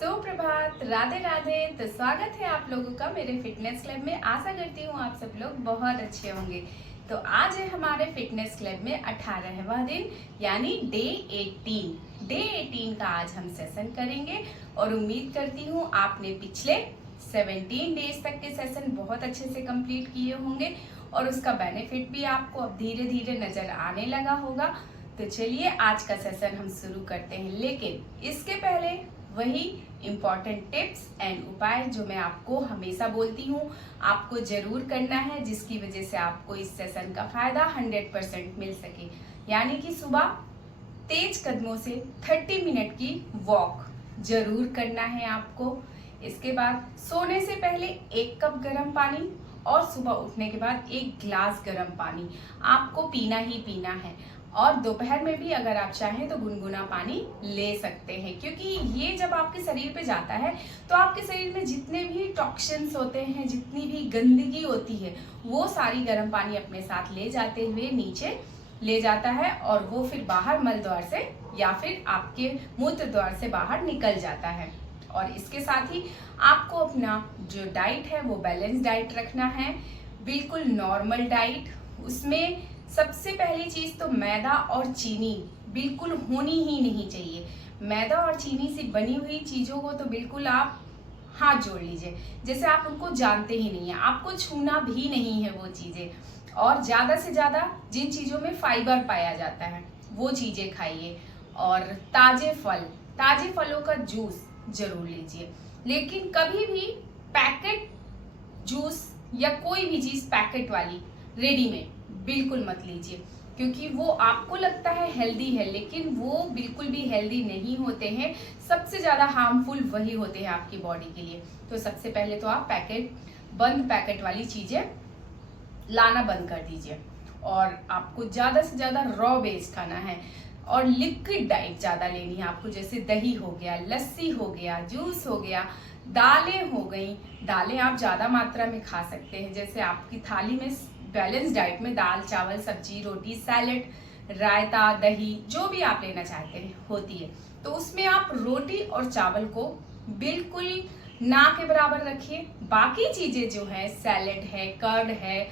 सुप्रभात, राधे राधे। तो स्वागत है आप लोगों का मेरे फिटनेस क्लब में। आशा करती हूँ आप सब लोग बहुत अच्छे होंगे। तो आज है हमारे फिटनेस क्लब में 18वां दिन यानी डे 18 का आज हम सेशन करेंगे और उम्मीद करती हूँ आपने पिछले 17 डेज तक के सेशन बहुत अच्छे से कंप्लीट किए होंगे और उसका बेनिफिट भी आपको अब धीरे धीरे नजर आने लगा होगा। तो चलिए आज का सेशन हम शुरू करते हैं, लेकिन इसके पहले वही इम्पॉर्टेंट टिप्स एंड उपाय जो मैं आपको हमेशा बोलती हूँ आपको जरूर करना है, जिसकी वजह से आपको इस सेशन का फायदा 100% मिल सके। यानी कि सुबह तेज कदमों से 30 मिनट की वॉक जरूर करना है आपको। इसके बाद सोने से पहले 1 कप गर्म पानी और सुबह उठने के बाद 1 गिलास गर्म पानी आपको पीना ही पीना है। और दोपहर में भी अगर आप चाहें तो गुनगुना पानी ले सकते हैं, क्योंकि ये जब आपके शरीर पे जाता है तो आपके शरीर में जितने भी टॉक्सिन्स होते हैं, जितनी भी गंदगी होती है, वो सारी गर्म पानी अपने साथ ले जाते हुए नीचे ले जाता है और वो फिर बाहर मल द्वार से या फिर आपके मूत्र द्वार से बाहर निकल जाता है। और इसके साथ ही आपको अपना जो डाइट है वो बैलेंस डाइट रखना है, बिल्कुल नॉर्मल डाइट। उसमें सबसे पहली चीज तो मैदा और चीनी बिल्कुल होनी ही नहीं चाहिए। मैदा और चीनी से बनी हुई चीजों को तो बिल्कुल आप हाथ जोड़ लीजिए, जैसे आप उनको जानते ही नहीं है, आपको छूना भी नहीं है वो चीजें। और ज्यादा से ज्यादा जिन चीजों में फाइबर पाया जाता है वो चीजें खाइए। और ताजे फलों का जूस जरूर लीजिए, लेकिन कभी भी पैकेट जूस या कोई भी चीज पैकेट वाली रेडीमेड बिल्कुल मत लीजिए, क्योंकि वो आपको लगता है हेल्दी है लेकिन वो बिल्कुल भी हेल्दी नहीं होते हैं। सबसे ज्यादा हार्मफुल वही होते हैं आपकी बॉडी के लिए। तो सबसे पहले तो आप पैकेट वाली चीजें लाना बंद कर दीजिए और आपको ज्यादा से ज्यादा रॉ बेस्ड खाना है और लिक्विड डाइट ज्यादा लेनी है आपको, जैसे दही हो गया, लस्सी हो गया, जूस हो गया, दालें हो गई। दालें आप ज्यादा मात्रा में खा सकते हैं, जैसे आपकी थाली में बैलेंस डाइट में दाल, चावल, सब्जी, रोटी, सैलेड, रायता, दही जो भी आप लेना चाहते हैं होती है, तो उसमें आप रोटी और चावल को बिल्कुल ना के बराबर रखिए। बाकी चीजें जो है, सैलेड है, कर्ड है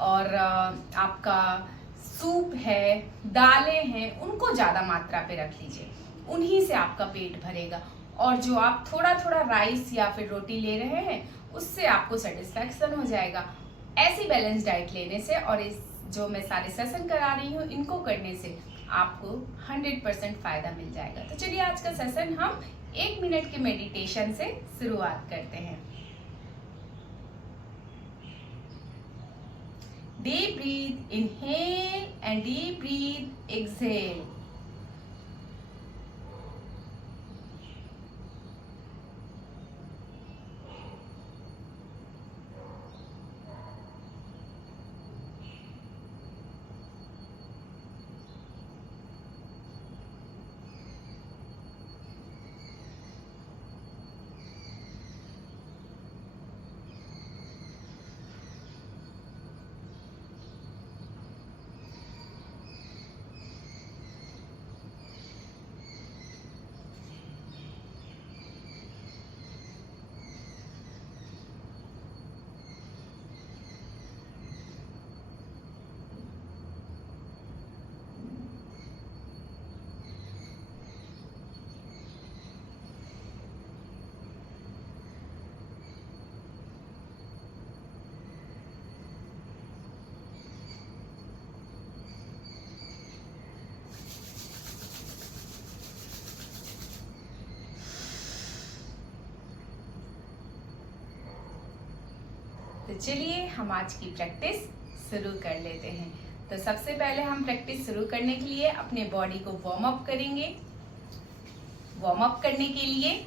और आपका सूप है, दालें हैं, उनको ज्यादा मात्रा पे रख लीजिए, उन्हीं से आपका पेट भरेगा। और जो आप थोड़ा थोड़ा राइस या फिर रोटी ले रहे हैं उससे आपको सेटिस्फैक्शन हो जाएगा। ऐसी बैलेंस डाइट लेने से और इस जो मैं सारे सेशन करा रही हूँ इनको करने से आपको 100% फायदा मिल जाएगा। तो चलिए आज का सेशन हम 1 मिनट के मेडिटेशन से शुरुआत करते हैं। Deep breath inhale and deep breath exhale. तो चलिए हम आज की प्रैक्टिस शुरू कर लेते हैं। तो सबसे पहले हम प्रैक्टिस शुरू करने के लिए अपने बॉडी को वार्म अप करेंगे। वार्म अप करने के लिए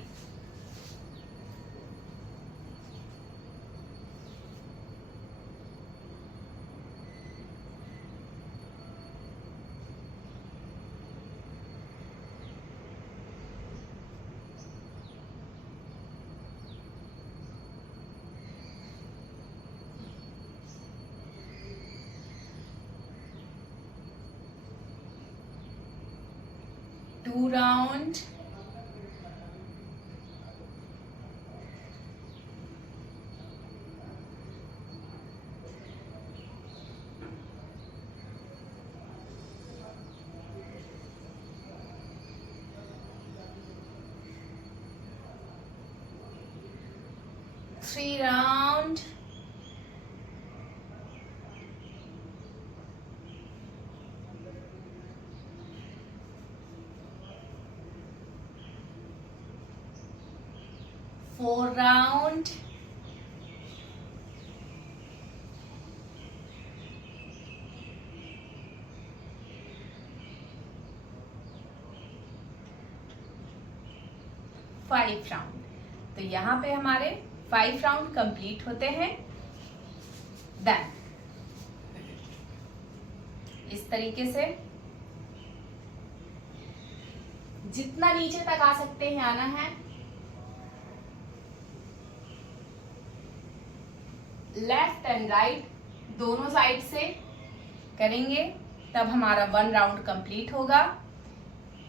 two round, 3 round, 4 round, 5 round. तो यहाँ पे हमारे 5 राउंड कंप्लीट होते हैं। देन इस तरीके से जितना नीचे तक आ सकते हैं आना है। लेफ्ट एंड राइट दोनों साइड से करेंगे, तब हमारा 1 राउंड कंप्लीट होगा।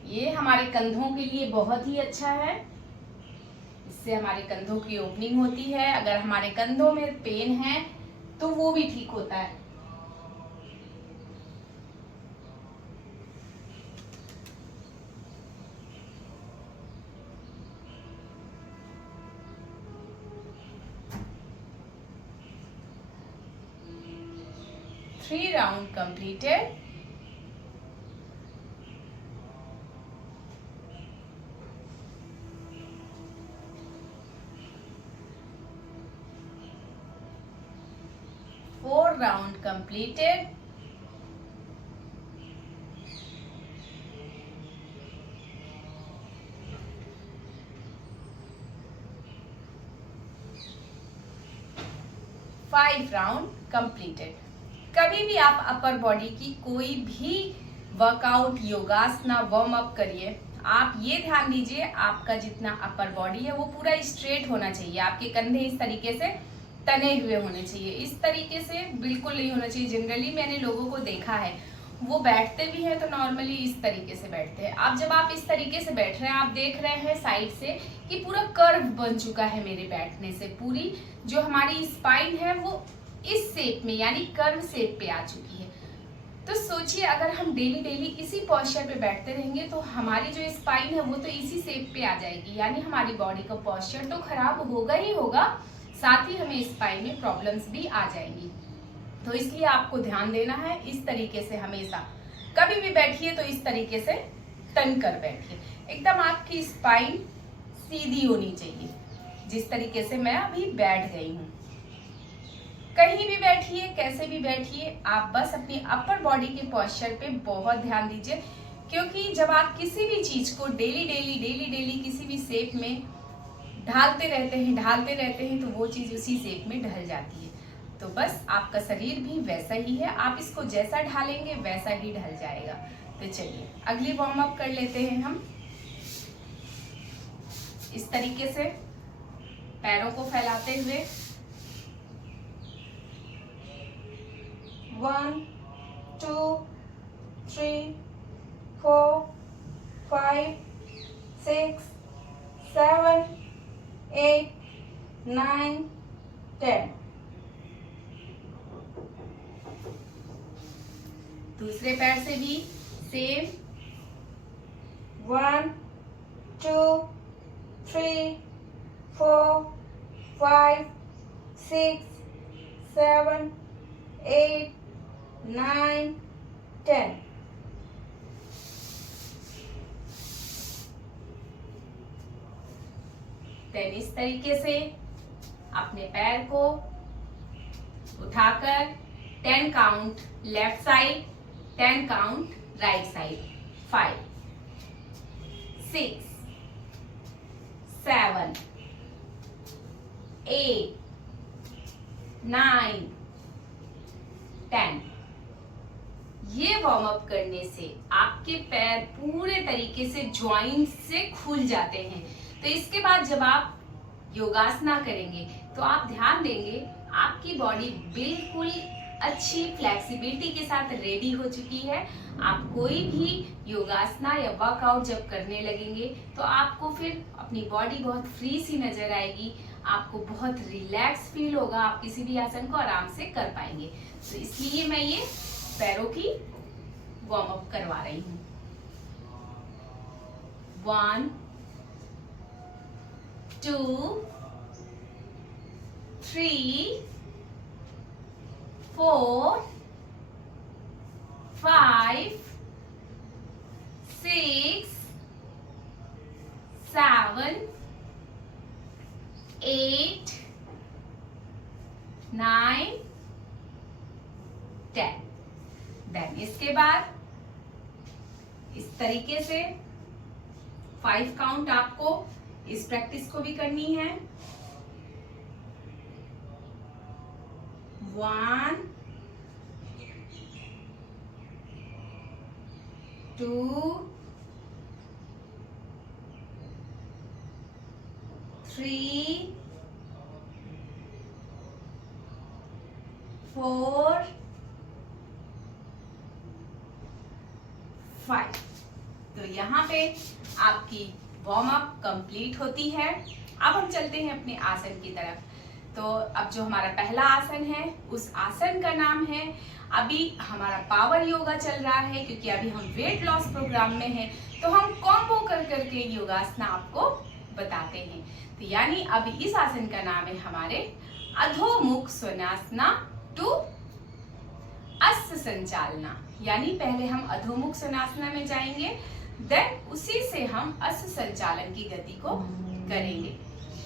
ये हमारे कंधों के लिए बहुत ही अच्छा है, इससे हमारे कंधों की ओपनिंग होती है। अगर हमारे कंधों में पेन है तो वो भी ठीक होता है। Three round completed. Four round completed. Five round completed. कभी भी आप अपर बॉडी की कोई भी वर्कआउट, योगासना, वार्म अप करिए, आप ये ध्यान दीजिए आपका जितना अपर बॉडी है वो पूरा स्ट्रेट होना चाहिए। आपके कंधे इस तरीके से तने हुए होने चाहिए, इस तरीके से बिल्कुल नहीं होना चाहिए। जनरली मैंने लोगों को देखा है वो बैठते भी हैं तो नॉर्मली इस तरीके से बैठते हैं। अब जब आप इस तरीके से बैठ रहे हैं, आप देख रहे हैं साइड से कि पूरा कर्व बन चुका है मेरे बैठने से। पूरी जो हमारी स्पाइन है वो इस शेप में यानी कर्व शेप पे आ चुकी है। तो सोचिए अगर हम डेली डेली इसी पोस्चर पे बैठते रहेंगे तो हमारी जो स्पाइन है वो तो इसी शेप पे आ जाएगी, यानी हमारी बॉडी का पोस्चर तो खराब होगा ही होगा, साथ ही हमें स्पाइन में प्रॉब्लम्स भी आ जाएंगी। तो इसलिए आपको ध्यान देना है, इस तरीके से हमेशा कभी भी बैठिए तो इस तरीके से तन कर बैठिए। एकदम आपकी स्पाइन सीधी होनी चाहिए, जिस तरीके से मैं अभी बैठ गई हूँ। कहीं भी बैठिए, कैसे भी बैठिए, आप बस अपनी अपर बॉडी के पोस्चर पे बहुत ध्यान दीजिए, क्योंकि जब आप किसी भी चीज को डेली डेली किसी भी शेप में ढालते रहते हैं तो वो चीज उसी शेप में ढल जाती है। तो बस आपका शरीर भी वैसा ही है, आप इसको जैसा ढालेंगे वैसा ही ढल जाएगा। तो चलिए अगली वार्म अप कर लेते हैं हम। इस तरीके से पैरों को फैलाते हुए 1 2 3 4 5 6 7 8 9 10। दूसरे पैर से भी सेम 1 2 3 4 5 6 7 8 9 10। देन इस तरीके से अपने पैर को उठाकर 10 count left side, 10 count right side, 5 6 7 8 9 10। ये वार्म अप करने से आपके पैर पूरे तरीके से जॉइंट से खुल जाते हैं। तो इसके बाद जब आप योगासना करेंगे तो आप ध्यान देंगे आपकी बॉडी बिल्कुल अच्छी फ्लेक्सिबिलिटी के साथ रेडी हो चुकी है। आप कोई भी योगासना या वर्कआउट जब करने लगेंगे तो आपको फिर अपनी बॉडी बहुत फ्री सी नजर आएगी, आपको बहुत रिलैक्स फील होगा, आप किसी भी आसन को आराम से कर पाएंगे। तो इसलिए मैं ये पैरों की वार्म अप करवा रही हूँ। 1 2 3 4 5 6 7 8 9 10। देन इसके बाद इस तरीके से 5 काउंट आपको इस प्रैक्टिस को भी करनी है। 1 2 3 4 5। तो यहाँ पे आपकी वार्म अप कंप्लीट होती है। अब हम चलते हैं अपने आसन की तरफ। तो अब जो हमारा पहला आसन है उस आसन का नाम है, अभी हमारा पावर योगा चल रहा है क्योंकि अभी हम वेट लॉस प्रोग्राम में हैं, तो हम कॉम्बो कर करके योगासना आपको बताते हैं। तो यानी अभी इस आसन का नाम है हमारे अधोमुख स्वनासना टू अश्व संचालना। यानी पहले हम अधोमुख स्वनासना में जाएंगे, देन उसी से हम अश्व संचालन की गति को करेंगे।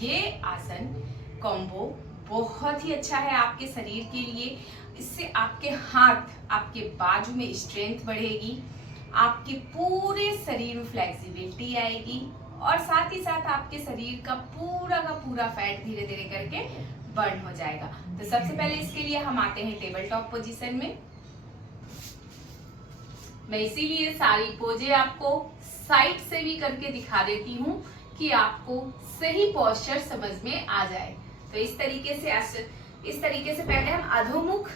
ये आसन कॉम्बो बहुत ही अच्छा है आपके शरीर के लिए। इससे आपके हाथ, आपके बाजू में स्ट्रेंथ बढ़ेगी, आपके पूरे शरीर में फ्लेक्सिबिलिटी आएगी और साथ ही साथ आपके शरीर का पूरा फैट धीरे धीरे करके बर्न हो जाएगा। तो सबसे पहले इसके लिए हम आते हैं टेबल टॉप पोजीशन में। मैं इसीलिए सारी पोजें आपको साइड से भी करके दिखा देती हूँ कि आपको सही पोस्चर समझ में आ जाए। तो इस तरीके से पहले हम अधोमुख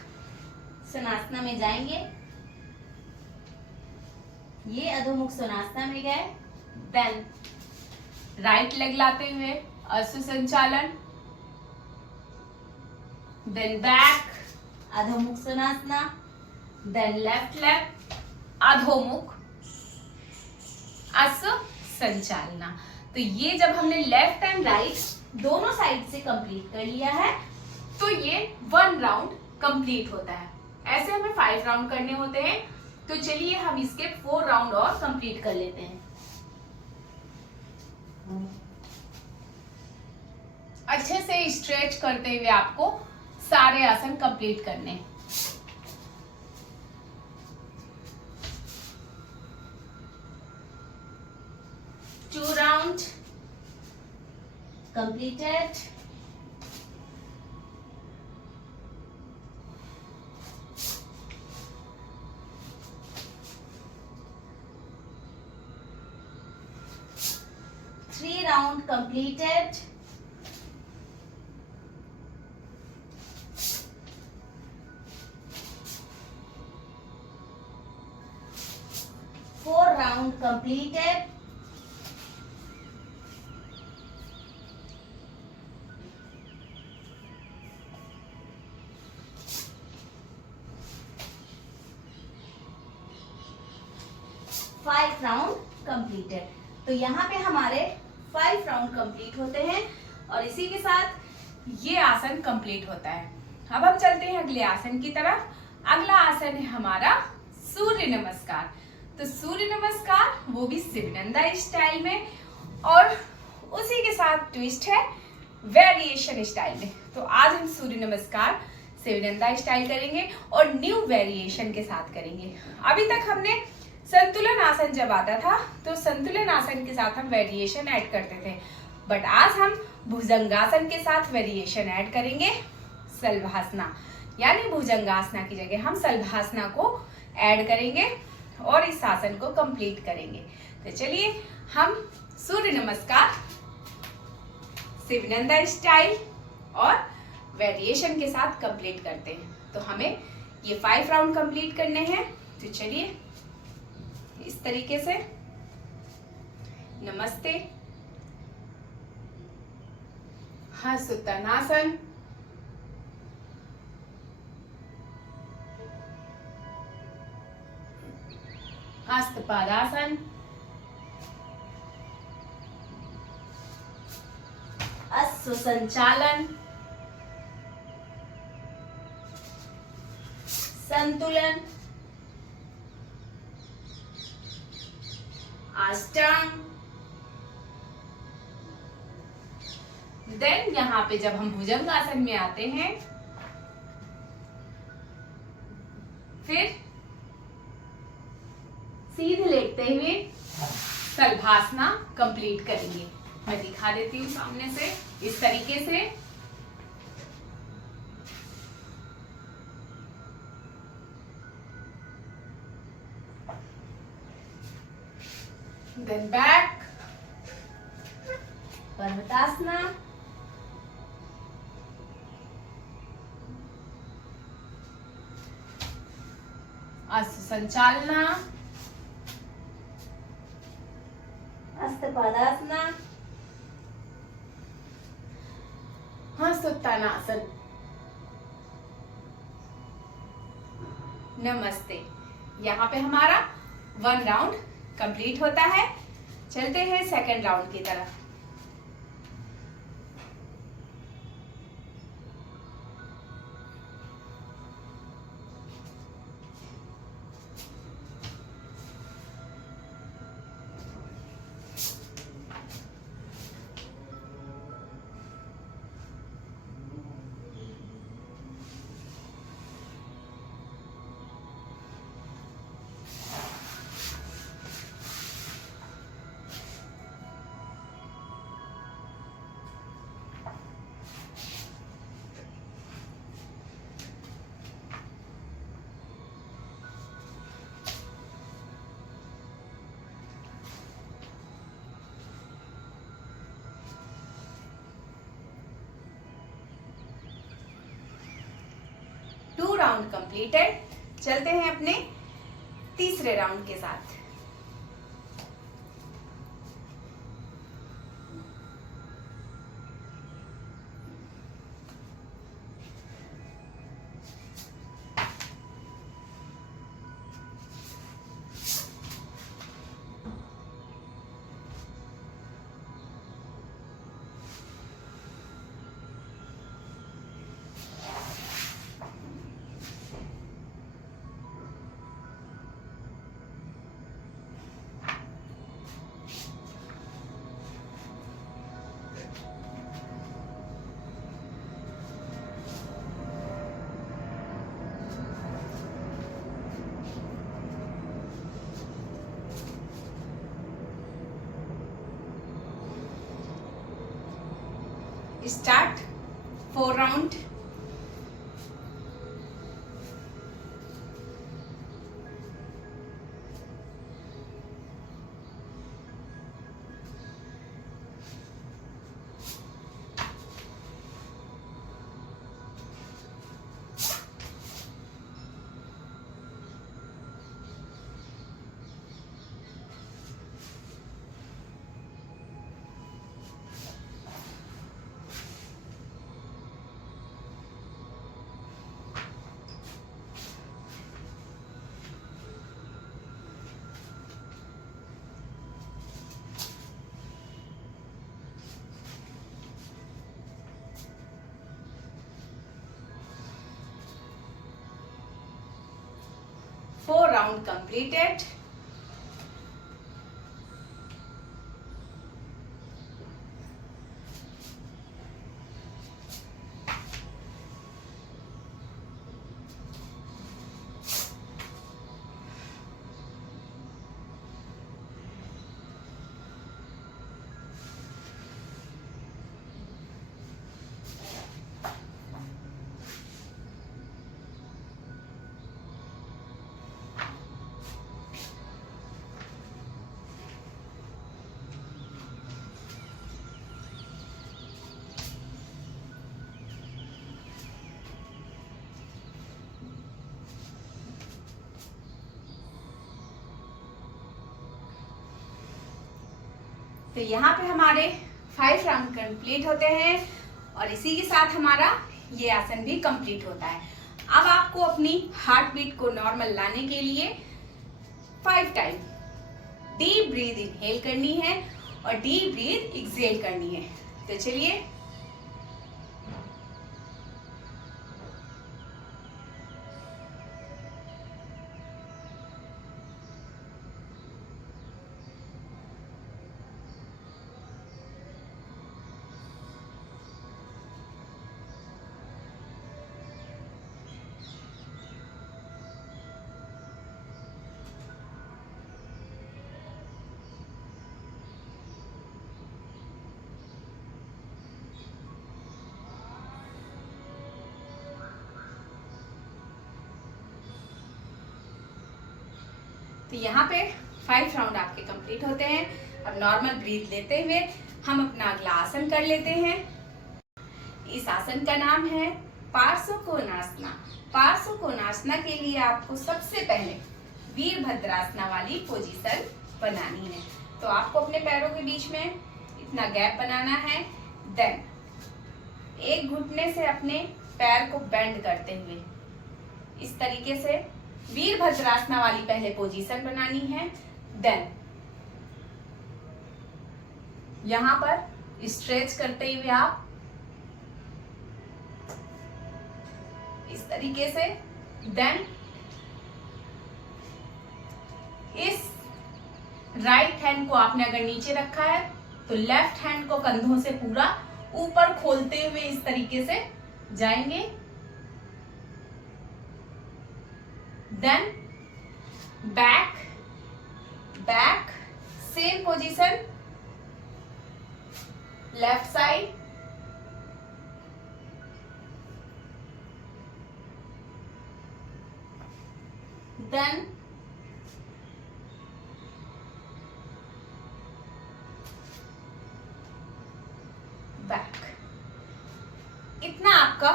स्वनासना में जाएंगे। ये अधोमुख स्वनासना में गए, देन राइट लेग लाते हुए अश्व संचालन, देन बैक अधोमुख स्वनासना, देन लेफ्ट लेग अधोमुख अश्व संचालना। तो ये जब हमने लेफ्ट एंड राइट दोनों साइड से कंप्लीट कर लिया है तो ये 1 राउंड कंप्लीट होता है। ऐसे हमें 5 राउंड करने होते हैं। तो चलिए हम इसके 4 राउंड और कंप्लीट कर लेते हैं। अच्छे से स्ट्रेच करते हुए आपको सारे आसन कंप्लीट करने हैं। Two round completed. Three round completed. Four round completed. 5 round completed. तो यहाँ पे हमारे 5 राउंड कंप्लीट होते हैं और इसी के साथ ये आसन कंप्लीट होता है। अब हम चलते हैं अगले आसन की तरफ। अगला आसन है हमारा सूर्य नमस्कार। तो सूर्य नमस्कार वो भी शिवनंदा स्टाइल में, और उसी के साथ ट्विस्ट है वेरिएशन स्टाइल में। तो आज हम सूर्य नमस्कार शिवनंदा स्टाइल करेंगे और न्यू वेरिएशन के साथ करेंगे। अभी तक हमने संतुलन आसन जब आता था तो संतुलन आसन के साथ हम वेरिएशन ऐड करते थे, बट आज हम भुजंगासन के साथ वेरिएशन ऐड करेंगे सलभासना। यानी भुजंगासना की जगह हम सलभासना को ऐड करेंगे और इस आसन को कंप्लीट करेंगे। तो चलिए हम सूर्य नमस्कार शिवनंदा स्टाइल और वेरिएशन के साथ कंप्लीट करते हैं। तो हमें ये 5 राउंड कंप्लीट करने हैं। तो चलिए इस तरीके से नमस्ते, हस्तनासन, हस्तपादासन, अश्व संचालन, संतुलन, अष्टांग। देन यहाँ पे जब हम भुजंग आसन में आते हैं, फिर सीधे लेटते हुए सलभासना कंप्लीट करेंगे। मैं दिखा देती हूँ सामने से इस तरीके से। देन बैक, पर्वतासना, संचालना, हस्तपादासना, हस्तोत्थानासन। नमस्ते। यहाँ पे हमारा 1 राउंड कंप्लीट होता है। चलते हैं सेकंड राउंड की तरफ। Round completed. चलते हैं अपने तीसरे राउंड के साथ। Start 4 round. Four round completed. तो यहाँ पे हमारे 5 राउंड कंप्लीट होते हैं और इसी के साथ हमारा ये आसन भी कंप्लीट होता है। अब आपको अपनी हार्ट बीट को नॉर्मल लाने के लिए 5 टाइम डीप ब्रीथ इनहेल करनी है और डीप ब्रीथ एक्सहेल करनी है। तो चलिए तो यहाँ पे 5 राउंड आपके कंप्लीट होते हैं। अब नॉर्मल ब्रीथ लेते हुए हम अपना अगला आसन कर लेते हैं। इस आसन का नाम है पार्श्वकोणासना। पार्श्वकोणासना के लिए आपको सबसे पहले वीरभद्रासना वाली पोजीशन बनानी है। तो आपको अपने पैरों के बीच में इतना गैप बनाना है। देन एक घुटने से अपने पैर को बेंड करते हुए इस तरीके से वीरभद्रासना वाली पहले पोजीशन बनानी है। देन यहां पर स्ट्रेच करते हुए आप इस तरीके से, देन इस राइट हैंड को आपने अगर नीचे रखा है तो लेफ्ट हैंड को कंधों से पूरा ऊपर खोलते हुए इस तरीके से जाएंगे। Then back back, same position, left side, then back. इतना आपका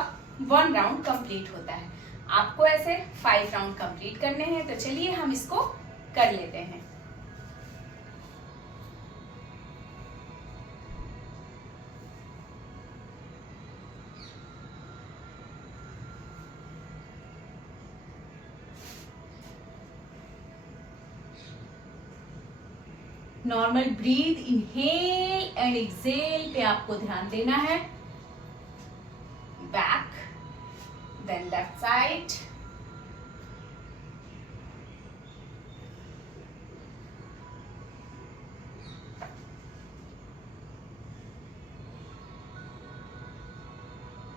1 राउंड कंप्लीट होता है। आपको ऐसे 5 राउंड कंप्लीट करने हैं। तो चलिए हम इसको कर लेते हैं। Normal breath, inhale and exhale पे आपको ध्यान देना है। Back, then left side,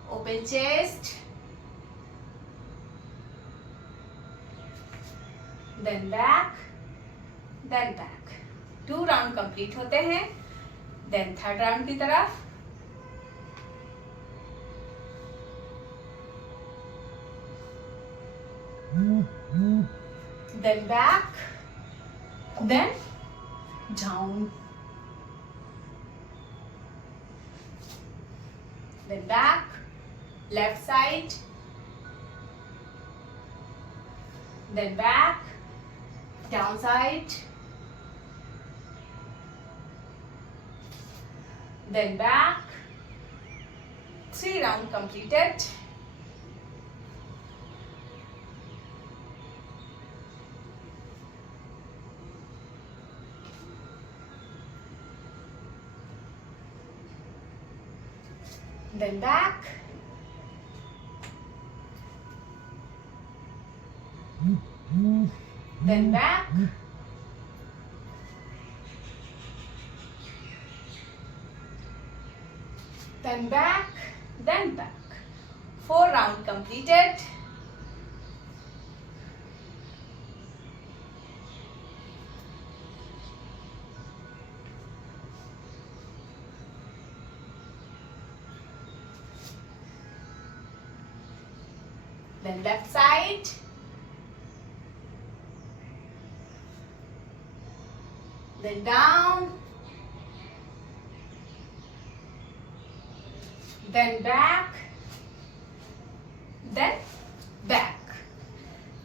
open chest, then back, then back. 2 round complete होते हैं। देन 3rd राउंड की तरफ, then back, then down, then back, left side, then back, down side, then back. 3 round completed. Then back. Then back. Then back, then back. 4 round completed. Then left side. Then down. Then back, then back।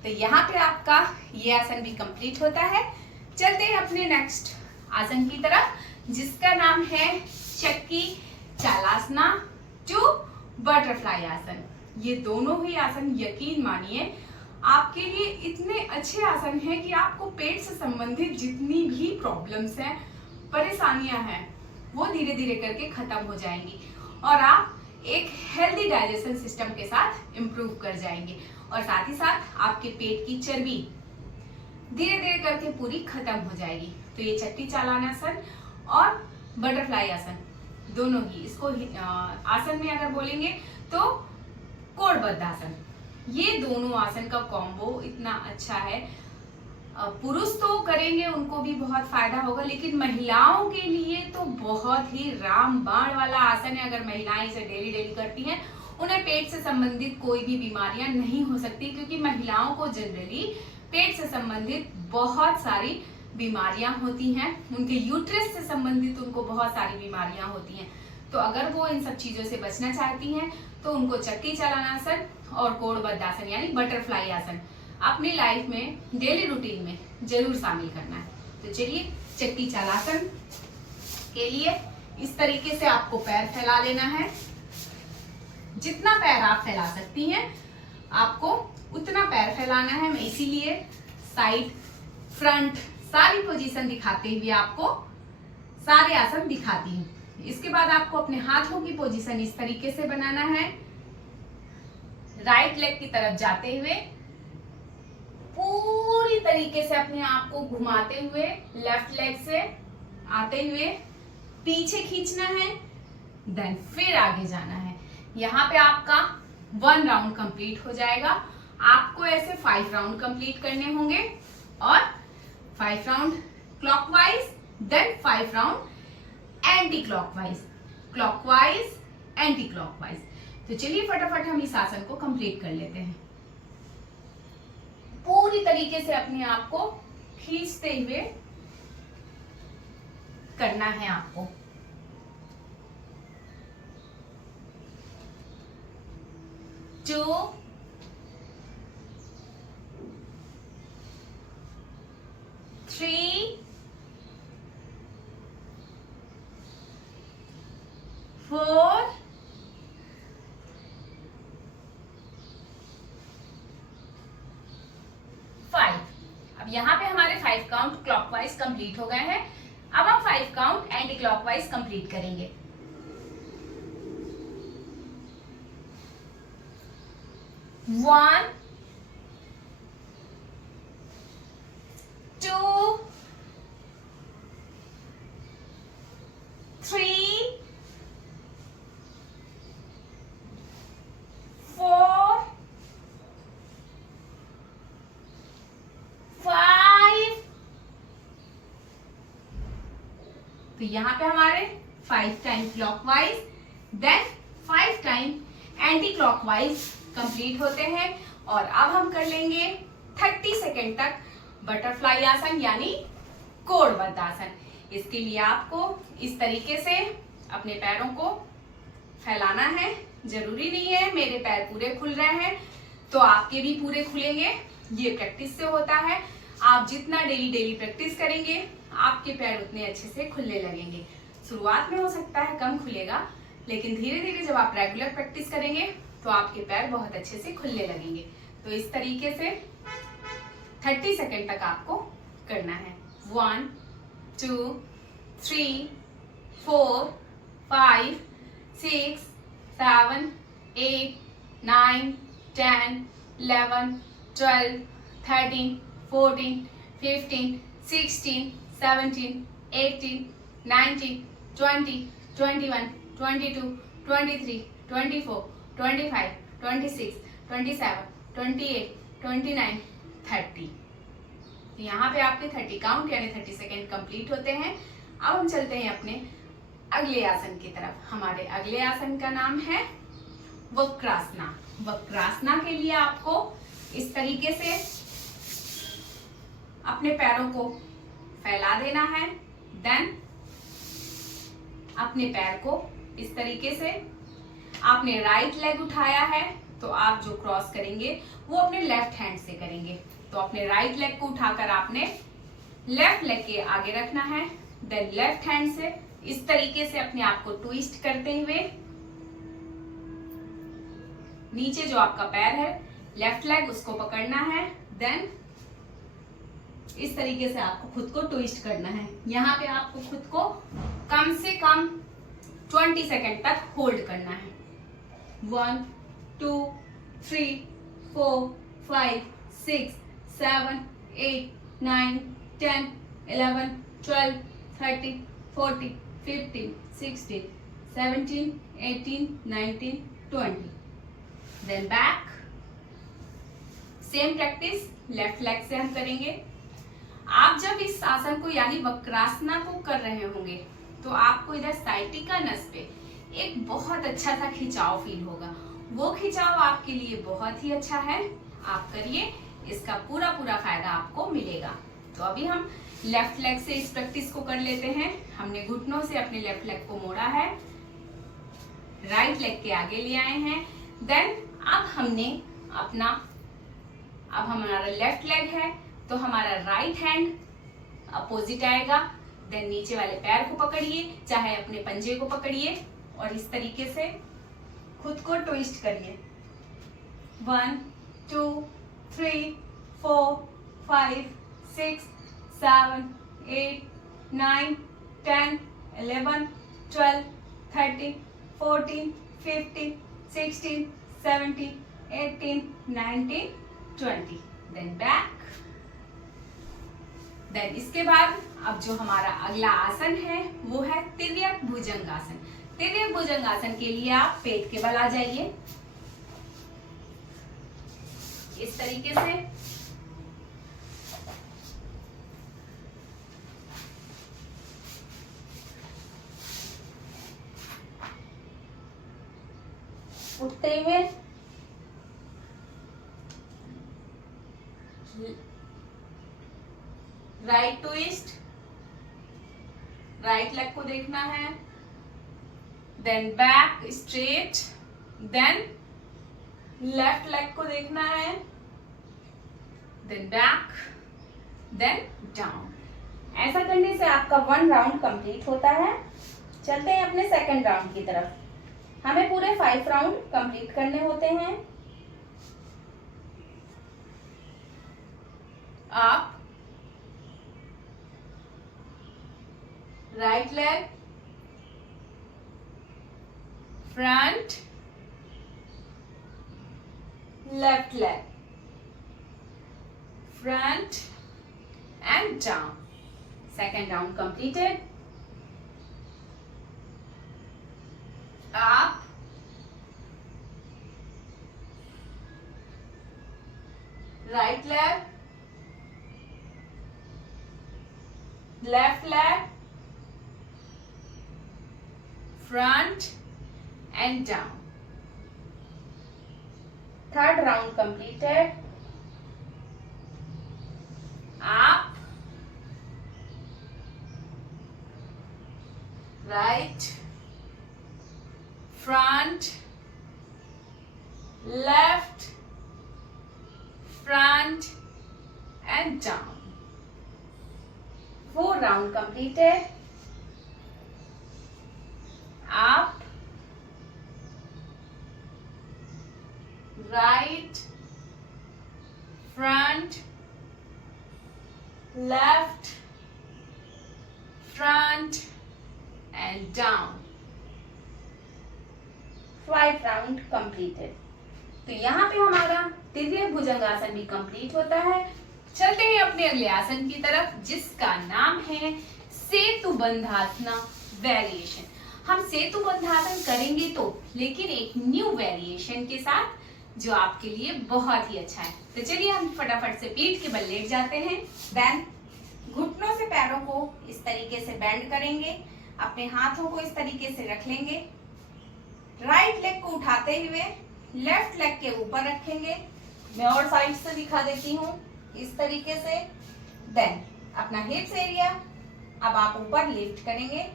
तो यहाँ पे आपका ये आसन भी complete होता है। चलते हैं अपने नेक्स्ट आसन की तरफ, जिसका नाम है चक्की चालासना टू बटरफ्लाई आसन। ये दोनों ही आसन यकीन मानिए आपके लिए इतने अच्छे आसन हैं कि आपको पेट से संबंधित जितनी भी प्रॉब्लम्स हैं, परेशानियां हैं, वो धीरे धीरे करके खत्म हो जाएंगी और आप एक हेल्दी डाइजेशन सिस्टम के साथ इम्प्रूव कर जाएंगे और साथ ही साथ आपके पेट की चर्बी धीरे धीरे करके पूरी खत्म हो जाएगी। तो ये चक्की चालानासन और बटरफ्लाई आसन दोनों ही, इसको आसन में अगर बोलेंगे तो कोणबद्ध आसन, ये दोनों आसन का कॉम्बो इतना अच्छा है। पुरुष तो करेंगे उनको भी बहुत फायदा होगा, लेकिन महिलाओं के लिए तो बहुत ही रामबाण वाला आसन है। अगर महिलाएं इसे डेली डेली करती हैं उन्हें पेट से संबंधित कोई भी बीमारियां नहीं हो सकती, क्योंकि महिलाओं को जनरली पेट से संबंधित बहुत सारी बीमारियां होती हैं, उनके यूट्रस से संबंधित उनको बहुत सारी बीमारियां होती हैं। तो अगर वो इन सब चीजों से बचना चाहती हैं तो उनको चक्की चलानासन और कोणबद्ध आसन यानी बटरफ्लाई आसन अपनी लाइफ में डेली रूटीन में जरूर शामिल करना है। तो चलिए, चक्की चलासन के लिए इस तरीके से आपको पैर फैला लेना है। जितना पैर आप फैला सकती हैं आपको उतना पैर फैलाना है। मैं इसीलिए साइड, फ्रंट सारी पोजीशन दिखाते हुए आपको सारे आसन दिखाती हूँ। इसके बाद आपको अपने हाथों की पोजीशन इस तरीके से बनाना है। राइट लेग की तरफ जाते हुए पूरी तरीके से अपने आप को घुमाते हुए लेफ्ट लेग से आते हुए पीछे खींचना है, देन फिर आगे जाना है। यहाँ पे आपका 1 राउंड कंप्लीट हो जाएगा। आपको ऐसे 5 राउंड कंप्लीट करने होंगे और 5 round clockwise, then 5 round anticlockwise, clockwise anticlockwise. तो चलिए फटाफट हम इस आसन को कंप्लीट कर लेते हैं। पूरी तरीके से अपने आप को खींचते हुए करना है आपको। जो 3 4 5। अब यहाँ पे हमारे 5 काउंट क्लॉकवाइज कंप्लीट हो गए हैं। अब हम 5 काउंट एंटी क्लॉकवाइज कंप्लीट करेंगे। 1 2 3 4 5। तो यहाँ पे हमारे 5 time clockwise then 5 time anticlockwise complete होते हैं। और अब हम कर लेंगे 30 सेकेंड तक बटरफ्लाई आसन यानी कोणबद्ध आसन। इसके लिए आपको इस तरीके से अपने पैरों को फैलाना है। जरूरी नहीं है मेरे पैर पूरे खुल रहे हैं तो आपके भी पूरे खुलेंगे, ये प्रैक्टिस से होता है। आप जितना डेली प्रैक्टिस करेंगे आपके पैर उतने अच्छे से खुलने लगेंगे। शुरुआत में हो सकता है कम खुलेगा, लेकिन धीरे धीरे जब आप रेगुलर प्रैक्टिस करेंगे तो आपके पैर बहुत अच्छे से खुलने लगेंगे। तो इस तरीके से 30 सेकेंड तक आपको करना है। 1 2 3 4 5 6 7 8 9 10 11 12 13 14 15 16 17 18 19 20 21 22 23 24 25 26 27 28 29 30। यहाँ पे आपके 30 काउंट यानी 30 सेकेंड कंप्लीट होते हैं। अब हम चलते हैं अपने अगले आसन की तरफ। हमारे अगले आसन का नाम है वक्रासना। वक्रासना के लिए आपको इस तरीके से अपने पैरों को फैला देना है। देन अपने पैर को इस तरीके से, आपने राइट लेग उठाया है तो आप जो क्रॉस करेंगे वो अपने लेफ्ट हैंड से करेंगे। तो अपने राइट लेग को उठाकर आपने लेफ्ट लेग के आगे रखना है। देन लेफ्ट हैंड से इस तरीके से अपने आप को ट्विस्ट करते हुए नीचे जो आपका पैर है लेफ्ट लेग उसको पकड़ना है। देन इस तरीके से आपको खुद को ट्विस्ट करना है। यहाँ पे आपको खुद को कम से कम 20 सेकेंड तक होल्ड करना है। 1 2 3 4 5 6 7 8 9 10 11 12 13 14 15 16 17 18 19 20। Then back. Same practice left leg से हम करेंगे। आप जब इस आसन को यानी वक्रासना को कर रहे होंगे तो आपको इधर साइटिका नस पे एक बहुत अच्छा सा खिंचाव फील होगा। वो खिंचाव आपके लिए बहुत ही अच्छा है। आप करिए, इसका पूरा पूरा फायदा आपको मिलेगा। तो अभी हम लेफ्ट लेग से इस प्रैक्टिस को कर लेते हैं। हमने घुटनों से अपने लेफ्ट लेग को मोड़ा है, राइट लेग के आगे ले आए हैं। देन अब हमारा लेफ्ट लेग है तो हमारा राइट हैंड अपोजिट आएगा। देन नीचे वाले पैर को पकड़िए, चाहे अपने पंजे को पकड़िए और इस तरीके से खुद को ट्विस्ट करिए। 1 2 3 4 5 6 7 8 9 10 11 12 13 14 15 16 17 18 19 20। Then back. देन इसके बाद अब जो हमारा अगला आसन है वो है तिर्यक भुजंगासन। तिर्यक भुजंगासन के लिए आप पेट के बल आ जाइए इस तरीके से। उठते हुए राइट ट्विस्ट, राइट लेग को देखना है। Then back straight, then left leg को देखना है, देन बैक, देन डाउन। ऐसा करने से आपका 1 राउंड कंप्लीट होता है। चलते हैं अपने सेकंड राउंड की तरफ। हमें पूरे 5 राउंड कंप्लीट करने होते हैं। आप right leg, front, left leg, front and down. Second round completed. आप right leg, left leg, front and down. Third round completed. Up, right, front, left, front and down. 4 round completed. Up, right, front, left, front and down. 5 round completed. तो यहाँ पे हमारा तिर्यक भुजंगासन भी complete होता है। चलते हैं अपने अगले आसन की तरफ जिसका नाम है सेतुबंधासना वेरिएशन। हम सेतुबंधासन करेंगे तो लेकिन एक न्यू वेरिएशन के साथ जो आपके लिए बहुत ही अच्छा है। तो चलिए हम फटाफट से पीठ के बल लेट जाते हैं। देन घुटनों से पैरों को इस तरीके से बेंड करेंगे, अपने हाथों को इस तरीके से रख लेंगे, राइट लेग को उठाते हुए लेफ्ट लेग के ऊपर रखेंगे। मैं और साइड से दिखा देती हूँ इस तरीके से। देन अपना हिप्स एरिया अब आप ऊपर लिफ्ट करेंगे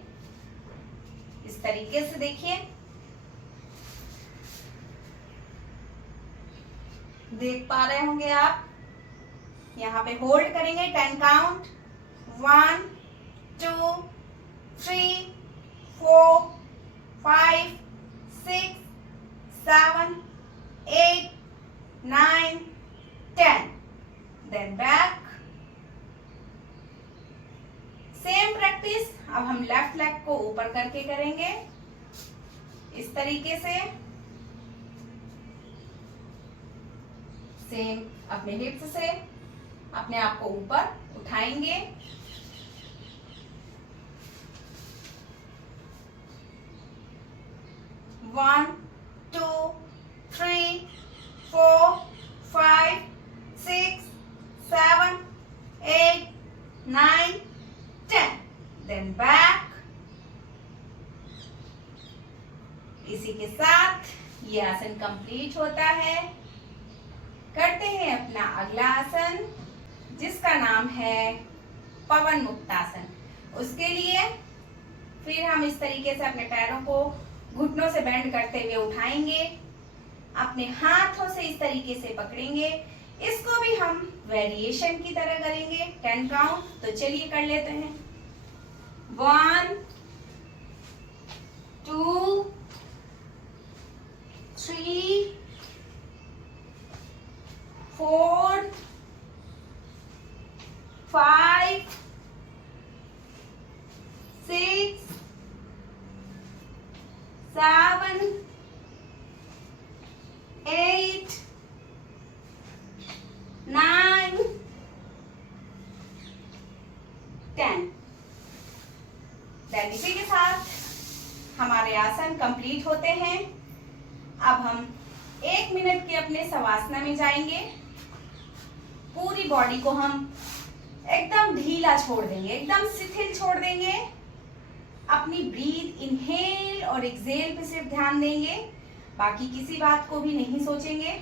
इस तरीके से। देखिए, देख पा रहे होंगे आप। यहाँ पे होल्ड करेंगे 10 count. 1 2 3 4 5 6 7 8 9 10। Then back. Same practice अब हम लेफ्ट लेग को ऊपर करके करेंगे इस तरीके से। सेम अपने हिप्स से अपने आप को ऊपर उठाएंगे। वन 2 3 4 5 6 7 8 9 10। Then back. इसी के साथ ये आसन कंप्लीट होता है। करते हैं अपना अगला आसन, जिसका नाम है पवन मुक्तासन। उसके लिए फिर हम इस तरीके से अपने पैरों को घुटनों से बेंड करते हुए उठाएंगे, अपने हाथों से इस तरीके से पकड़ेंगे। इसको भी हम वेरिएशन की तरह करेंगे 10 काउंट। तो चलिए कर लेते हैं। 1 2 3 4 5 6 7 8 9 10। इसी के साथ हमारे आसन कंप्लीट होते हैं। अब हम 1 मिनट के अपने शवासना में जाएंगे। पूरी बॉडी को हम एकदम ढीला छोड़ देंगे, एकदम शिथिल छोड़ देंगे। अपनी ब्रीथ इनहेल और एक्सहेल पे सिर्फ ध्यान देंगे, बाकी किसी बात को भी नहीं सोचेंगे।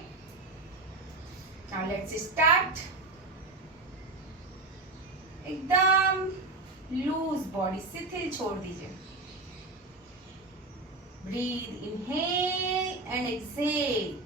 Now let's start. एकदम लूज बॉडी, शिथिल छोड़ दीजिए। Breath inhale and exhale.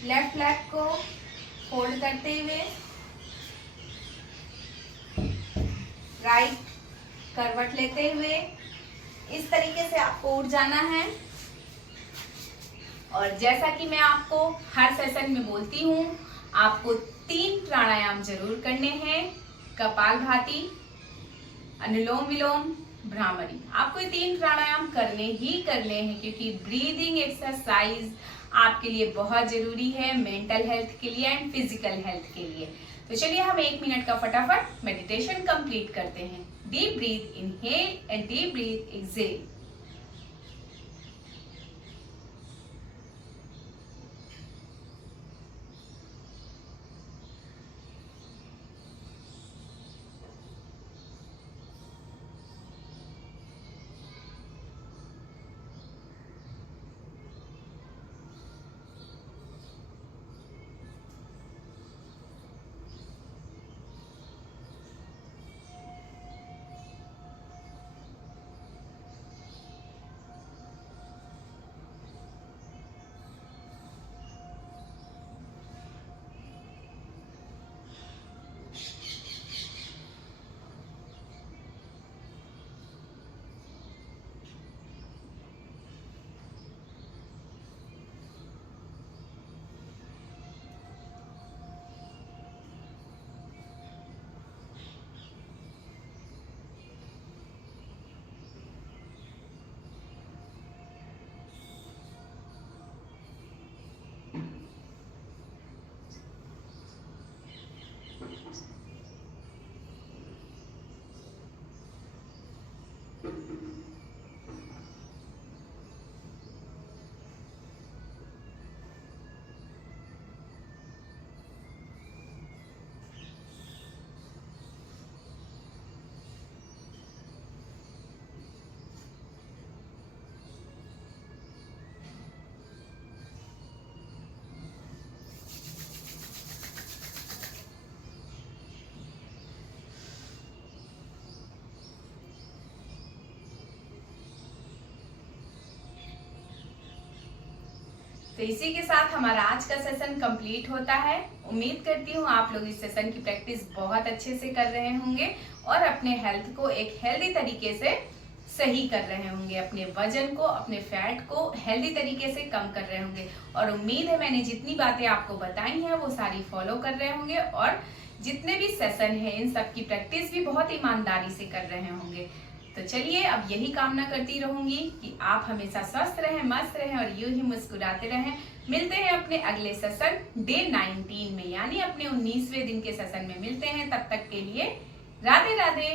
Left leg को फोल्ड करते हुए राइट करवट लेते हुए इस तरीके से आपको उठ जाना है। और जैसा कि मैं आपको हर सेशन में बोलती हूँ, आपको 3 प्राणायाम जरूर करने हैं। कपालभाति, अनुलोम विलोम, भ्रामरी। आपको ये 3 प्राणायाम करने ही करने हैं, क्योंकि ब्रीदिंग एक्सरसाइज आपके लिए बहुत जरूरी है, मेंटल हेल्थ के लिए एंड फिजिकल हेल्थ के लिए। तो चलिए हम 1 मिनट का फटाफट मेडिटेशन कंप्लीट करते हैं। Deep breath inhale and deep breath exhale. तो इसी के साथ हमारा आज का सेशन कंप्लीट होता है। उम्मीद करती हूँ आप लोग इस सेशन की प्रैक्टिस बहुत अच्छे से कर रहे होंगे और अपने हेल्थ को एक हेल्दी तरीके से सही कर रहे होंगे, अपने वजन को, अपने फैट को हेल्दी तरीके से कम कर रहे होंगे। और उम्मीद है मैंने जितनी बातें आपको बताई हैं वो सारी फॉलो कर रहे होंगे और जितने भी सेशन हैं इन सब की प्रैक्टिस भी बहुत ईमानदारी से कर रहे होंगे। तो चलिए अब यही कामना करती रहूंगी कि आप हमेशा स्वस्थ रहें, मस्त रहें और यूं ही मुस्कुराते रहें। मिलते हैं अपने अगले सेशन डे 19 में, यानी अपने 19वें दिन के सेशन में मिलते हैं। तब तक के लिए राधे राधे।